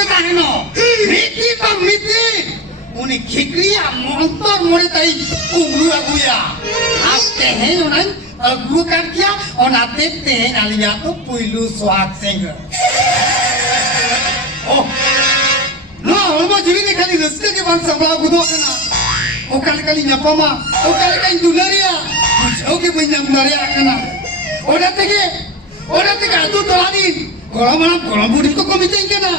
kita heno. Miti bang miti. Uni kikriya montor mori tai kubru aku ya. Aste heno nan guru kan kia onate teh alinya tu puilu swat singer. Oh. No, orang jadi ni kali rezeki ke bangsa belah gudo kena. Oh kali nyapa oh kali dularia. Jauh ke banyak dularia kena. Orang tege atu tolani. Kalau budi ko komite kena.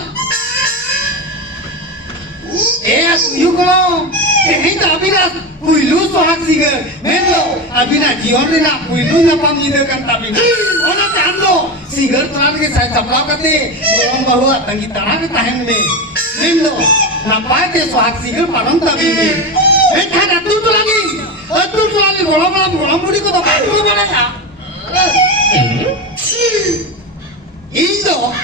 Aku kalau ini tak abina puilu sohak singer. Melo abina jion rena puilu nyapa kan tapi. Orang tando singer tolani ke saya caplau kate. Orang bawa tangi tanah ke tahan me. Melo nampak ke sohak singer parang tapi me. Kan atu tolani kalau budi ko tak apa mana ya? Indo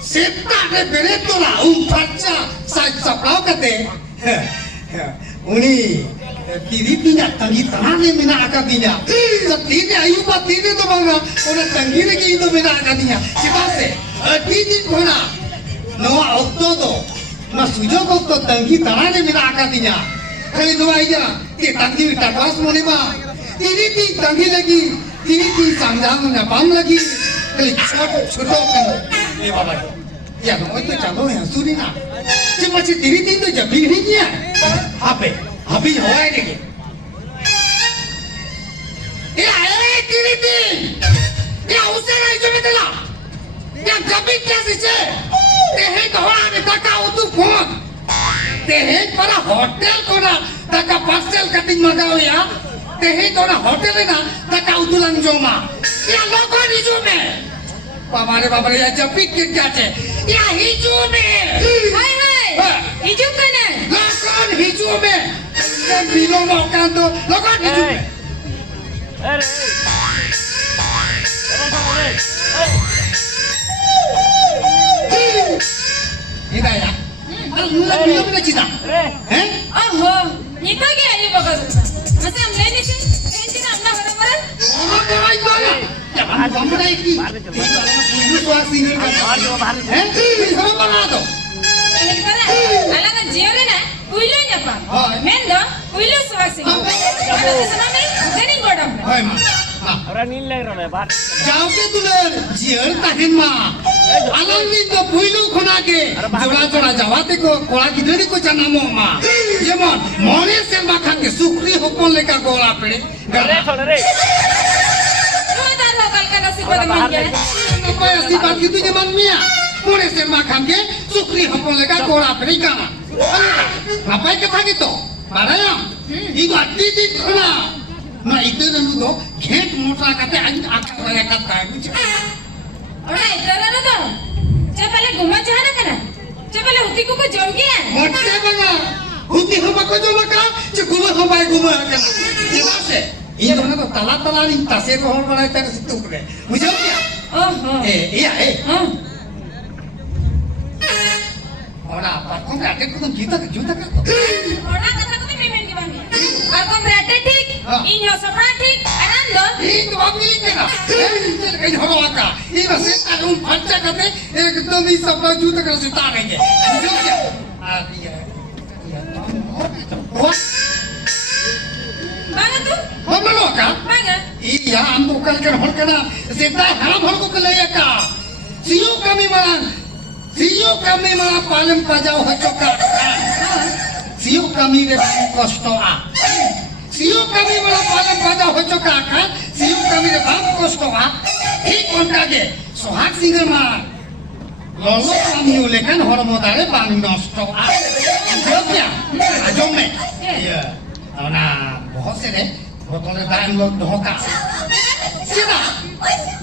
setak de bereto lah umpatnya saya caplau kate uni tiri tinya tangi tanah mina akadinya tiri ayu pa tiri to bangga ona tangi lagi itu mina akadinya siapa se tiri kona noa okto to na sujok okto tangi tanah mina akadinya kali dua aja tangi tapas mone ma tiri tangi lagi tiri sangjang nyapam lagi kali छोटो kan ये बाबा ya no itu calon yang suri na cuma si tiri itu jadi bininya apa hoai deh ya tiri ya usah aja betul ya tapi kasih sih teh orang ni tak kau tu phone teh para hotel kona tak parcel cutting magau ya teh kona hotel na tak kau tulang joma ya logo ni jome बाबा रे या pikir jace ya hijau me hai hijau kan logon hijau me kan bilo mau kan to logon hijau me ini ya lu bilo mana cita oh ini kaya ini bagus masa ambil ni sih ini nampak orang-orang orang mana jangan kamu naiki puilu swat singer kan sama mana tu ini mana alang jiore na puilu nyapa mendo puilu swat singer ada sana me training godam hai ma orang ni lagi ramai bar jauh ke tulen jior tahin ma alang ni tu puilu khona ke jola jawate ko kola kidari ko janamo ma jemon mone se makan ke sukri hopon leka gola pede re apa yang sifat itu zaman Mia boleh saya makan ke sukri hapon lega kola perikan apa yang kita gitu barang itu ati kena nah itu dulu ghet motor kate akar raya kata itu orang itu orang tu siapa lagi guma cahana kena siapa lagi huti kuku jom kia motor mana huti hamba ko jom kan cekulu hamba guma kan jelas iya mana tu tala ni tasir orang mana itu situ kene mujur ya iya orang apa kau berarti kau juta kan orang kata kau tu memang gimana aku berarti tik ini semua tik anan lo ini tu apa ni kena ini apa waka ini masih tak baca kata kita ni semua juta kan sitar aja mujur ya iya wah mana tu mana lo kan mana iya ambo kan hol kana seta haram hol ko kelaya ka siyo kami malah paling pajau hacoka siyo kami re kosto a siyo kami malah paling pajau hacoka kan siyo kami re bang kosto a ठीक konta ge sohak singer ma lolo kami ulekan hormodare bang nosto a jawabnya ajong me iya nah बहुत से रे बोतल में दान लोग धोखा सीधा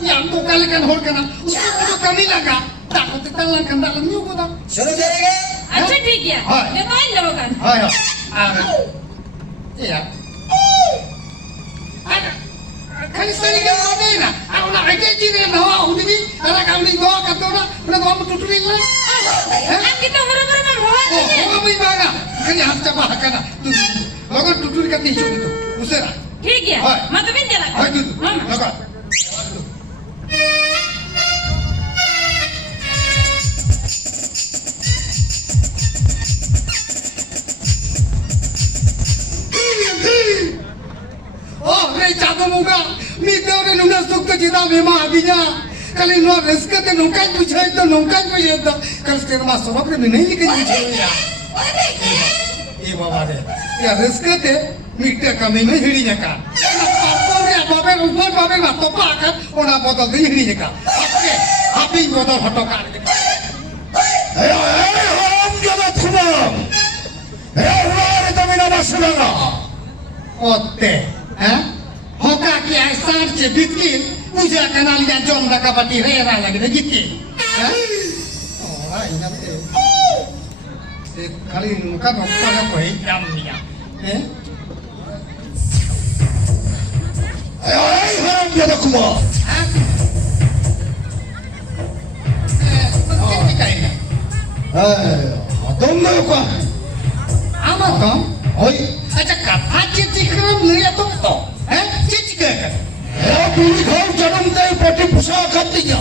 yang tu kali kan hol kana उसको कमी लगा takut tetelan kan dalam nyuku tak शुरू करेंगे अच्छा ठीक है ये तो इन लोगों का ayo iya ada kali sekali kan ada na aku nak aja jadi nawa udah ni ada kami doa kata orang udah doa tuturin lah हम kita huru-huru membawa oh kami baga kan ya coba kana logo tutur kata itu usera ठीक है मत बिन जरा ayo logo cina memang abinya. Kalau ini rezeki tu nungkai bucai tu nungkai bucai tu. Kalau sekarang masuk apa ni ni kan bucai ya. Iya bawa deh. Ya rezeki tu mikir kami ni hirinya kan. Apa ni bapak upar bapak mah topak kan. Orang botol tu hirinya kan. Oke, api botol hotokan. haram jaga kumam. Ular itu minat selera. Otte, hoka ki asar ce bitkin, puja kanal yang jom dah kapati rera lagi dah gitu. Oh, ingat kali muka dokter apa jam ni ya? Haram jaga kumam. Mungkin kain. Dong na ko. Amat dong. Oi, Aja kata cici keram ni ya tuh toh. Cici kan? pilih kau jangan tay pati pusaka tinya.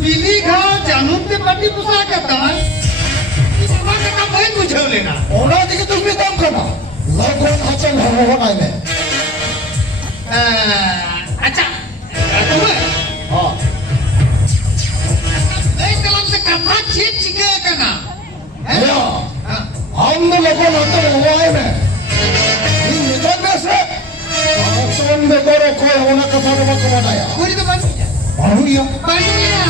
Pilih kau jangan te pati pusaka kan? Itu mana kau yang bujuk lena? Orang itu tu bilang kana. Lakukan hacang hawa naik me. Aja, kamu. Ah, Dalam sekata cici kan? ya. Anda lakukan hacang hawa me. Ini tak biasa. Tuan begoro kau orang kata apa kau ada ya. Kau itu mana? Baru ya. Banyak ya.